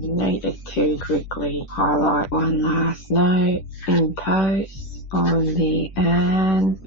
needed to quickly highlight one last note in post on the and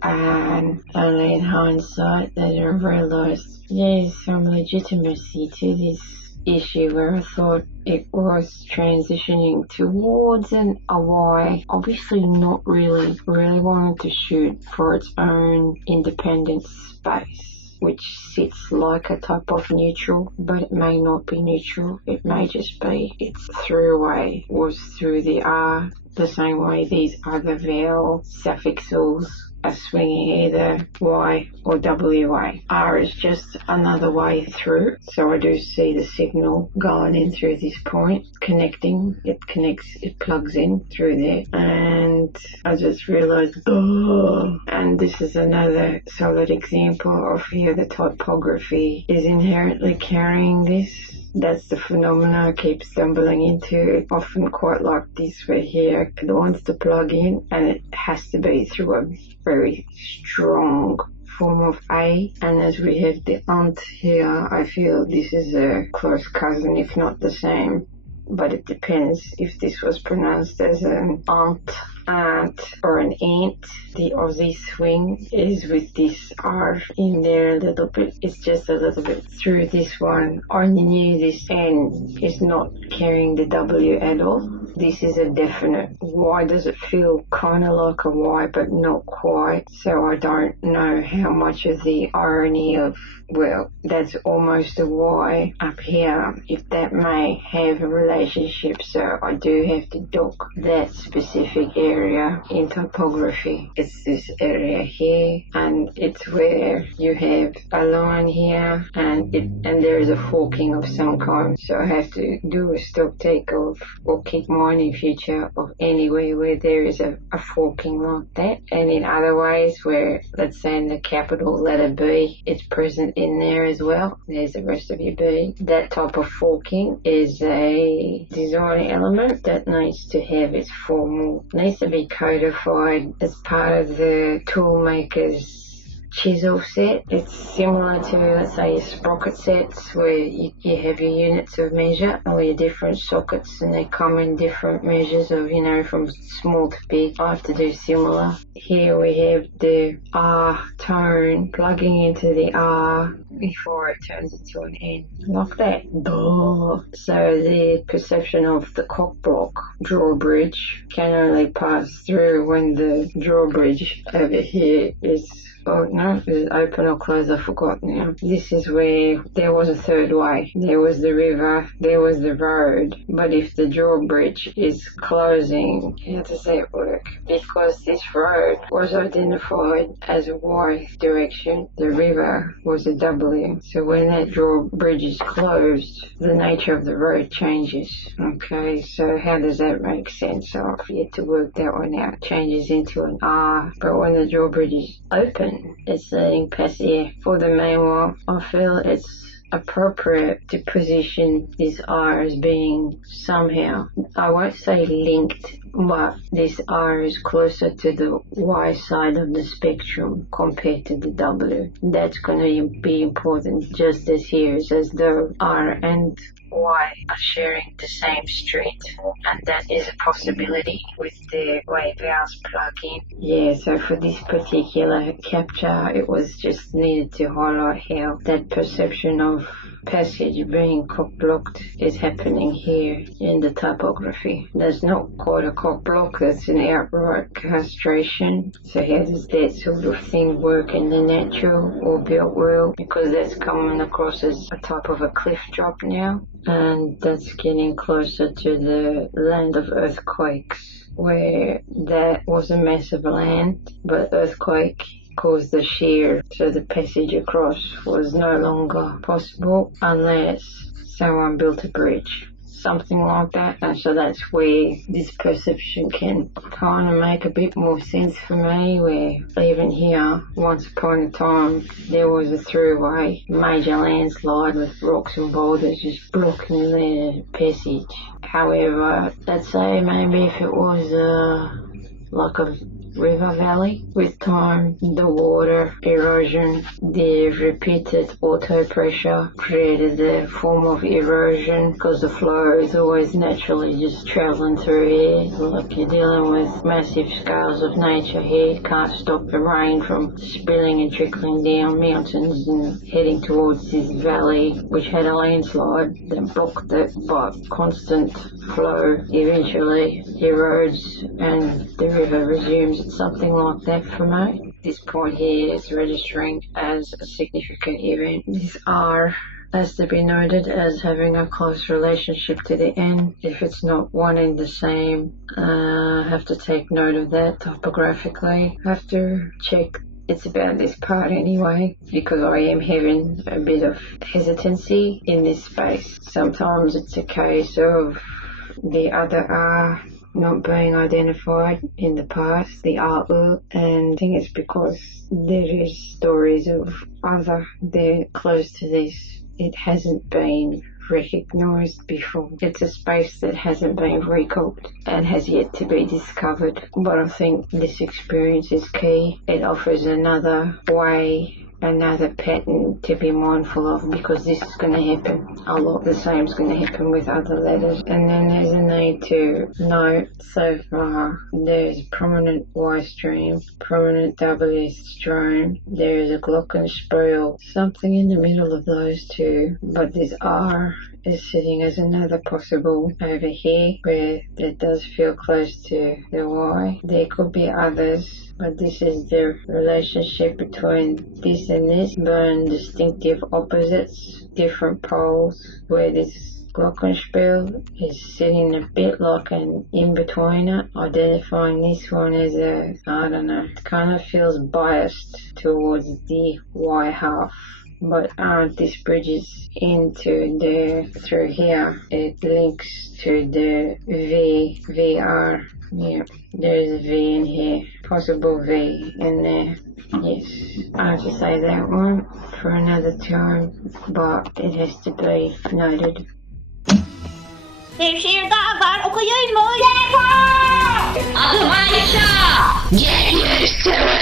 only in hindsight that I realised there's some legitimacy to this issue where I thought it was transitioning towards a Y. Obviously not really wanted to shoot for its own independent space, which sits like a type of neutral, but it may not be neutral. It may just be its throughway was through the R, the same way these other vowel suffixals are swinging either Y or WA. R is just another way through, so I do see the signal going in through this point, connecting. It plugs in through there, and I just realised, and this is another solid example of how the typography is inherently carrying this. That's the phenomena I keep stumbling into. Often quite like this, where here it wants to plug in and it has to be through a very strong form of A. And as we have the ant here, I feel this is a close cousin, if not the same. But it depends if this was pronounced as an aunt, or an ant. The Aussie swing is with this R in there a little bit. It's just a little bit through this one. I knew this N is not carrying the W at all. This is a definite. Why does it feel kind of like a Y but not quite? So I don't know how much of the irony of, well, that's almost a Y up here, if that may have a relationship. So I do have to dock that specific area in typography. It's this area here, and it's where you have a line here, and there is a forking of some kind. So I have to do a stock take of, or keep mine in future, of anywhere where there is a forking like that. And in other ways where, let's say in the capital letter B, it's present in there as well. There's the rest of your B. That type of forking is a design element that needs to have its formal, needs to be codified as part of the toolmaker's chisel set. It's similar to, let's say, your sprocket sets, where you have your units of measure, or your different sockets, and they come in different measures of, from small to big. I have to do similar. Here we have the R tone plugging into the R before it turns into an N. Like that. Duh. So the perception of the cock block drawbridge can only pass through when the drawbridge over here is, oh no, is it open or closed? I forgot now. This is where there was a third way. There was the river, there was the road. But if the drawbridge is closing, how does that work? Because this road was identified as a Y direction, the river was a W. So when that drawbridge is closed, the nature of the road changes. Okay, so how does that make sense? I've yet to work that one out. Changes into an R. But when the drawbridge is open, it's letting pass air. For the meanwhile, I feel it's appropriate to position this R as being somehow, I won't say linked, but this R is closer to the Y side of the spectrum compared to the W. That's going to be important, just as here, as though R and Y are sharing the same street, and that is a possibility with the way vowels plug in. Yeah, so for this particular capture, it was just needed to highlight how that perception of passage being cock-blocked is happening here in the typography. That's not quite a cock-block, that's an outright castration. So how does that sort of thing work in the natural or built world? Because that's coming across as a type of a cliff drop now, and that's getting closer to the land of earthquakes, where that was a massive land, but earthquake caused the shear, so the passage across was no longer possible unless someone built a bridge, something like that. And so that's where this perception can kind of make a bit more sense for me, where even here, once upon a time, there was a throughway, major landslide with rocks and boulders just blocking the passage. However, let's say maybe if it was like a river valley. With time, the water erosion, the repeated auto pressure created a form of erosion because the flow is always naturally just traveling through here. Like you're dealing with massive scales of nature here. You can't stop the rain from spilling and trickling down mountains and heading towards this valley, which had a landslide that blocked it, but constant flow eventually erodes and the river resumes. It's something like that for me. This point here is registering as a significant event. This R has to be noted as having a close relationship to the N. If it's not one and the same, have to take note of that topographically. Have to check it's about this part anyway, because I am having a bit of hesitancy in this space. Sometimes it's a case of the other R not being identified in the past, the R, and I think it's because there is stories of other there close to this. It hasn't been recognised before. It's a space that hasn't been recalled and has yet to be discovered. But I think this experience is key. It offers another way, another pattern to be mindful of, because this is going to happen. A lot the same is going to happen with other letters. And then there's a need to note, so far there's prominent Y stream, prominent WS stream, there is a glockenspiel, something in the middle of those two, but this R is sitting as another possible over here where it does feel close to the Y. There could be others, but this is the relationship between this and this, being distinctive opposites, different poles, where this glockenspiel is sitting a bit like an in-betweener, identifying this one as a, I don't know, it kind of feels biased towards the Y half. But this bridges into the, through here, it links to the VR. Yeah, there's a V in here, possible V in there. Yes, I have to say that one for another time, but it has to be noted. Bir şiir daha var, okuyayım mı? Yeter! Adım Ayşe! Geliyorsun!